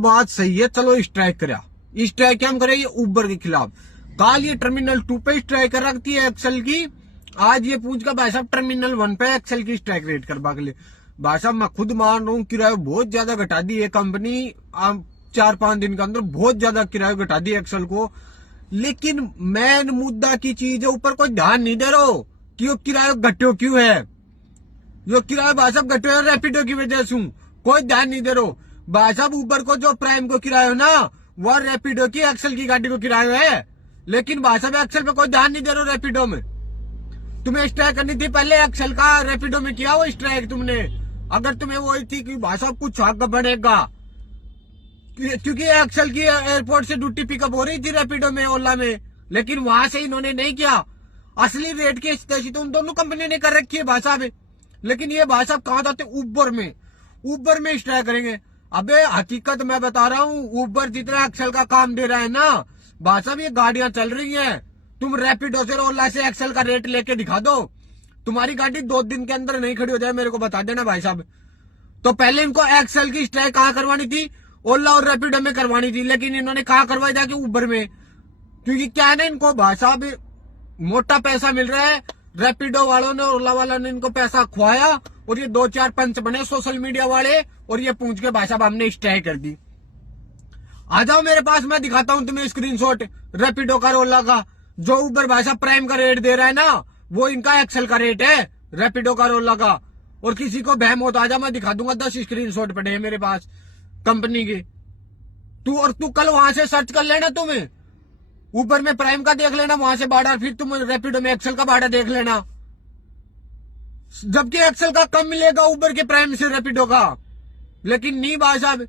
बात सही है, चलो स्ट्राइक करा। स्ट्राइक क्या हम करे, ये उबर के खिलाफ। कल ये टर्मिनल 2 पे स्ट्राइक कर रखती है एक्सेल की। आज ये पूछ कर भाई साहब टर्मिनल 1 पे एक्सेल की स्ट्राइक रेट करवा के लिए। भाई साहब मैं खुद मान रहा हूँ, किराया बहुत ज्यादा घटा दी है कंपनी। 4-5 दिन के अंदर बहुत ज्यादा किराया घटा दी एक्सेल को। लेकिन मेन मुद्दा की चीज है, ऊपर कोई ध्यान नहीं दे रहा कि वो किराया घट्यो क्यों है। यो किराया भाई साहब घट्यो है रैपिडो की वजह से। कोई ध्यान नहीं दे रहा भाई साहब। ऊबर को जो प्राइम को किराया हो ना, वो रैपिडो की एक्सेल की गाड़ी को किराया है। लेकिन भाई साहब एक्सेल पे कोई ध्यान नहीं दे रहा। रैपिडो में तुम्हें स्ट्राइक करनी थी पहले एक्सेल का, रैपिडो में किया वो स्ट्राइक तुमने। अगर तुम्हें वही थी कि भाई साहब कुछ हक बढ़ेगा, क्योंकि एक्सेल की एयरपोर्ट से ड्यूटी पिकअप हो रही थी रैपिडो में, ओला में, लेकिन वहां से इन्होंने नहीं किया। असली रेट की स्थिति तो उन दोनों कंपनी ने कर रखी है भाई साहब। लेकिन ये भाई साहब कहां जाते, उबर में स्ट्राइक करेंगे। अबे हकीकत मैं बता रहा हूँ, उबर जितना एक्सेल का काम दे रहा है ना भाई साहब, ये गाड़ियां चल रही हैं। तुम रैपिडो से ओला से एक्सेल का रेट लेके दिखा दो, तुम्हारी गाड़ी 2 दिन के अंदर नहीं खड़ी हो जाए, मेरे को बता देना भाई साहब। तो पहले इनको एक्सेल की स्ट्राइक कहां करवानी थी, ओला और रैपिडो में करवानी थी। लेकिन इन्होंने कहां करवाई जाके, उबर में। क्योंकि क्या है ना, इनको भाई साहब मोटा पैसा मिल रहा है। रैपिडो वालों ने, ओला वालों ने इनको पैसा खुआया और ये 2-4 पंच बने सोशल मीडिया वाले, और ये पूछ के भाई साहब हमने स्ट्राइक कर दी। आ जाओ मेरे पास, मैं दिखाता हूं तुम्हें स्क्रीनशॉट रैपिडो का, ओला का। जो उबर भाई साहब प्राइम का रेट दे रहा है ना, वो इनका एक्सेल का रेट है, रैपिडो का, ओला का। और किसी को बहम हो तो आजा, मैं दिखा दूंगा। 10 स्क्रीनशॉट पड़े हैं मेरे पास कंपनी के। तू कल वहां से सर्च कर लेना, तुम्हें उबर में प्राइम का देख लेना वहां से भाड़ा, फिर तुम रैपिडो में एक्सेल का भाड़ा देख लेना। जबकि एक्सेल का कम मिलेगा उबर के प्राइम से रैपिडो का। लेकिन नहीं भाई साहब,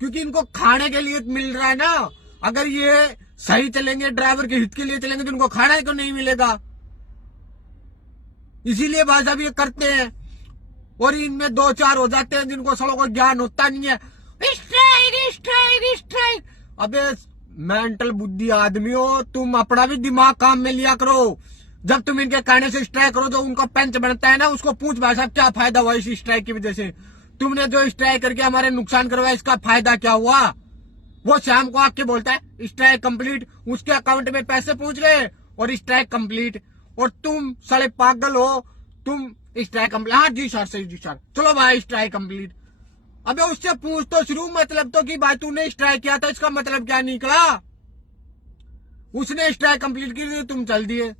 क्योंकि इनको खाने के लिए मिल रहा है ना। अगर ये सही चलेंगे, ड्राइवर के हित के लिए चलेंगे, तो इनको खाना को नहीं मिलेगा। इसीलिए भाई साहब ये करते हैं। और इनमें 2-4 हो जाते हैं जिनको सड़ों को ज्ञान होता नहीं है। स्ट्राइक। अबे मेंटल बुद्धि आदमी हो तुम, अपना भी दिमाग काम में लिया करो। जब तुम इनके कहने से स्ट्राइक करो, जो उनका पंच बनता है ना, उसको पूछ भाई साहब क्या फायदा हुआ इस स्ट्राइक की वजह से। तुमने जो स्ट्राइक करके हमारे नुकसान करवाया, इसका फायदा क्या हुआ। वो शाम को आके बोलता है स्ट्राइक कंप्लीट, उसके अकाउंट में पैसे पहुंच गए और स्ट्राइक कंप्लीट। और तुम साले पागल हो, तुम स्ट्राइक कंप्लीट, हाँ जी सर, सही जी सर, चलो भाई स्ट्राइक कंप्लीट। अबे उससे पूछ तो शुरू, मतलब तो कि भाई तूने स्ट्राइक किया था, इसका मतलब क्या निकला। उसने स्ट्राइक कंप्लीट की, तुम चल दिए।